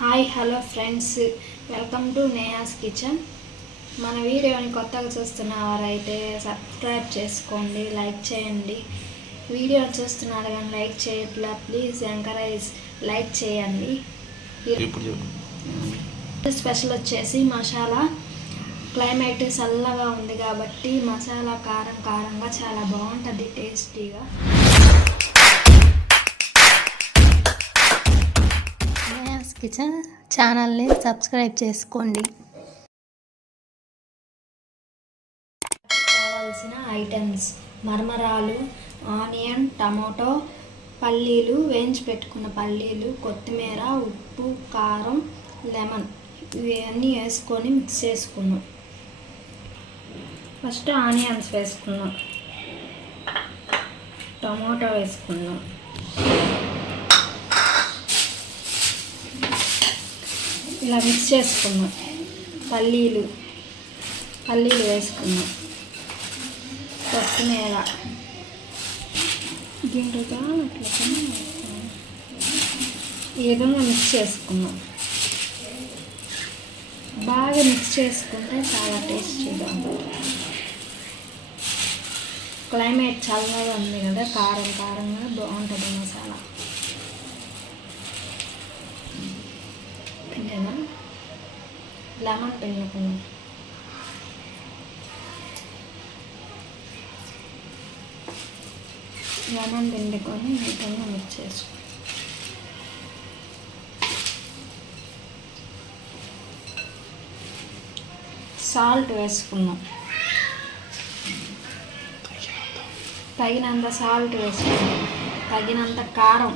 Hi hello friends, welcome to Neha's kitchen. మన వీడియోని కొత్తగా చూస్తున్న వారైతే సబ్స్క్రైబ్ చేసుకోండి, లైక్ చేయండి. వీడియో చూస్తున్నారు కానీ లైక్ చేయట్లా, ప్లీజ్ ఎంకరేజ్, లైక్ చేయండి. స్పెషల్ వచ్చేసి మసాలా. క్లైమేట్ చల్లగా ఉంది కాబట్టి మసాలా కారం కారంగా చాలా బాగుంటుంది, టేస్టీగా. కిచెన్ ఛానల్ని సబ్స్క్రైబ్ చేసుకోండి. కావాల్సిన ఐటమ్స్: మరమరాలు, ఆనియన్, టమాటో, పల్లీలు, వేయించి పెట్టుకున్న పల్లీలు, కొత్తిమీర, ఉప్పు, కారం, లెమన్ ఇవన్నీ వేసుకొని మిక్స్ చేసుకున్నాం. ఫస్ట్ ఆనియన్స్ వేసుకున్నాం, టమాటో వేసుకున్నాం, ఇలా మిక్స్ చేసుకున్నాం. పల్లీలు వేసుకున్నాం, కొత్తిమీర దీంట్లో ఈ విధంగా మిక్స్ చేసుకున్నాం. బాగా మిక్స్ చేసుకుంటే చాలా టేస్టీగా ఉంటుంది. క్లైమేట్ చల్లగా ఉంది కదా, కారం కారంగా బాగుంటుంది మసాలా. పిండినా లెమన్ పిండుకున్నాం. లెమన్ పిండుకొని నీట్గా మిక్స్ చేసుకున్నాం. సాల్ట్ వేసుకున్నాం, తగినంత సాల్ట్ వేసుకున్నాం, తగినంత కారం,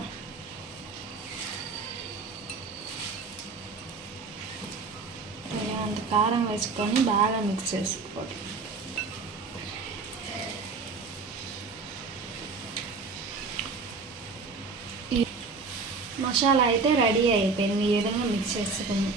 కారం వేసుకొని బాగా మిక్స్ చేసుకోవాలి. ఈ మసాలా అయితే రెడీ అయిపోయింది. ఈ విధంగా మిక్స్ చేసుకున్నాం.